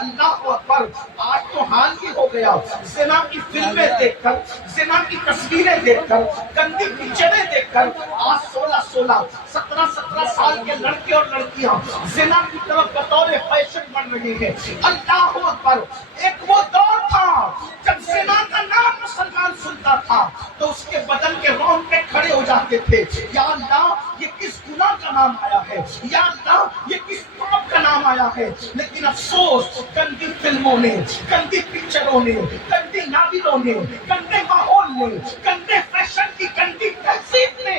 اللہ اکبر. آج تو حال یہ ہو گیا زنا کی فلمیں دیکھ کر, زنا کی تصویریں دیکھ کر, گندی پکچریں دیکھ کر آج 16 17 سال کے لڑکے اور لڑکیاں زنا کی طرف بطور فیشن بن رہی ہیں. اللہ اکبر. ایک وہ دور تھا جب زنا کا نام مسلمان سنتا تھا تو اس کے بدن کے رونگٹے کھڑے ہو جاتے تھے. یا اللہ یہ کس گناہ کا نام آیا ہے, یا اللہ یہ کس پاپ کا نام آیا ہے. لیکن افسوس گندی فلموں نے, گندی پکچروں نے, گندی ناولوں نے, گندے ماحول نے, گندے فیشن کی گندی تہذیب نے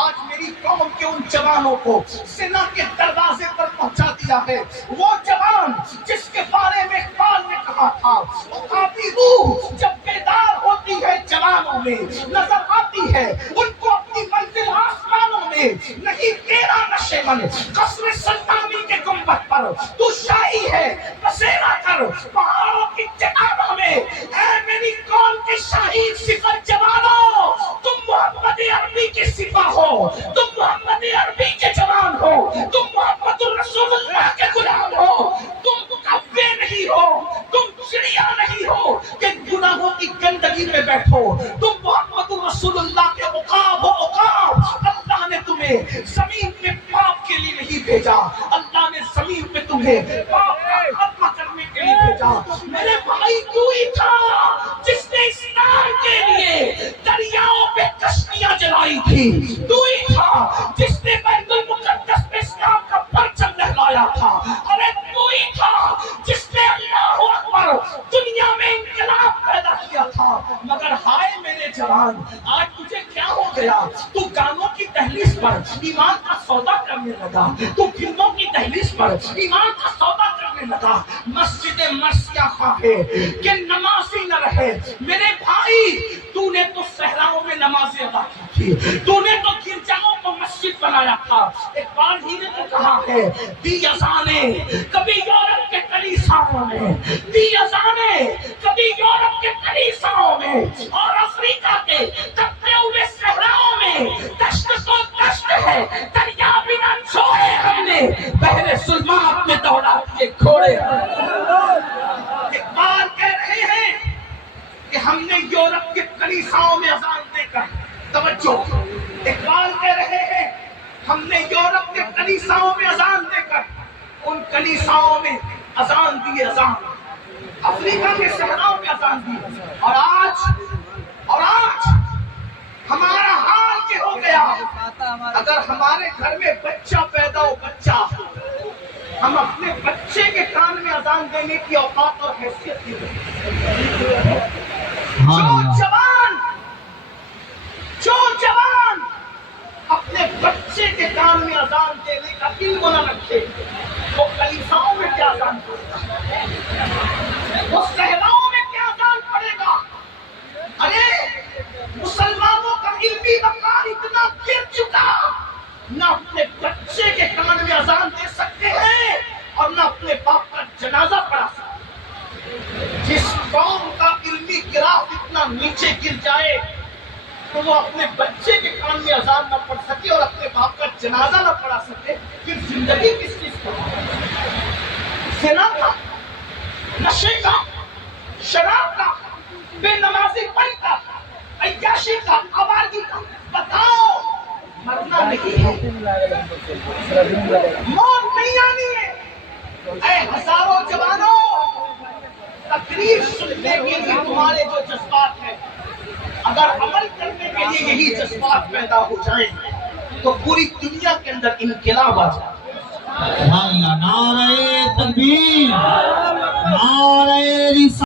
آج میری قوم کے ان جوانوں کو زنا کے دروازے پر پہنچا دیا ہے. وہ جوان جس کے بارے میں اقبال نے کہا تھا وہ کافی روح جب بیدار ہوتی ہے جوانوں میں نظر آتی ہے ان کو اپنی منزل آسمانوں میں. نہیں تیرا نشے من قصر سلطانی کے گنبد پر تو شاہی ہے بسیرا کر پہاڑوں کی چٹانوں میں. اے میری قوم کے شہید صفت جوانوں, تم محمد عربی کے سپاہ ہو, تم محمد عربی کے جوان ہو, تم محمد الرسول اللہ کے غلام ہو. تم کبے نہیں ہو, تم چڑیا نہیں ہو کہ گناہوں کی گندگی میں بیٹھو. تم محمد الرسول اللہ کے عقاب ہو. عقاب اللہ نے تمہیں زمین پہ پاپ کے لیے نہیں بھیجا, اللہ نے زمین پہ تمہیں پاپ کا خاتمہ کرنے کے لیے بھیجا. میرے بھائی تو ہی تھا جس نے اسلام کے لیے دریاؤں پہ کشتیاں جلائی تھی. تو ہی تھا جس نے بیت المقدس پہ اسلام کا پرچم لہرایا تھا. ارے تو ہی تھا جس نے اللہ اکبر دنیا میں انقلاب پیدا کیا تھا. مگر ہائے میرے جوان, آج تجھے کیا ہو گیا؟ تو گانوں کی دہلیز پر ایمان کا سودا کرنے لگا, تو فلموں کی دہلیز پر ایمان کا سودا کرنے لگا. مسجد مرثیہ خواہے کہ نمازی نہ رہے. میرے بھائی تو نے تو صحراؤں میں نمازیں ادا کی تھی, تو نے تو گرجاؤں کو مسجد بنایا تھا. اقبال ہی نے تو کہا ہے دی اذانیں کبھی یورپ کے کلیساؤں میں, دی اذانیں کبھی یورپ کے کلیساؤں میں اور افریقہ کے تپتے ہوئے صحراؤں میں. دشت تو دشت ہے, دریا بھی نہ چھوڑے ہم نے, بحر ظلمات میں دوڑا کے گھوڑے. اقبال کہہ رہے ہیں کہ ہم نے یورپ کے کلیساؤں میں اذان دے کر, توجہ, اقبال کہہ رہے ہیں ہم نے یورپ کے کلیساؤں میں اذان دے کر ان کلیساؤں میں اذان دی, اذان افریقہ کے صحراؤں میں اذان دی. اور آج ہمارا حال یہ ہو گیا, اگر ہمارے گھر میں بچہ پیدا ہو, بچہ, ہم اپنے بچے کے کان میں اذان دینے کی اوقات اور حیثیت نہیں. جو جوان اپنے بچے کے کان میں اذان دینے کا علم نہ رکھے وہ کلیساؤں میں کیا اذان پڑے گا, وہ صحراؤں میں کیا اذان پڑے گا. ارے مسلمانوں کا علمی مقام اتنا گر چکا, نہ اپنے بچے کے کان میں اذان دے سکتے ہیں اور نہ اپنے باپ کا جنازہ پڑھا سکتے. جس قوم کا علمی گراف اتنا نیچے گر جائے تو وہ اپنے بچے کے کان میں اذان نہ پڑھ سکے اور اپنے باپ کا جنازہ نہ پڑھا سکے, پھر زندگی کس چیز کا؟ زنا کا, نشے کا, شراب کا, بے نمازی پن کا, عیاشی کا, آوارگی کا. بتاؤ مرنا نہیں ہے, موت نہیں آنی ہے. اے ہزاروں جوانوں, تقریر سننے کے لیے تمہارے جو جذبات ہیں اگر عمل کرنے کے لیے یہی جذبات پیدا ہو جائیں تو پوری دنیا کے اندر انقلاب آ جائے. نعرہ تکبیر, نعرہ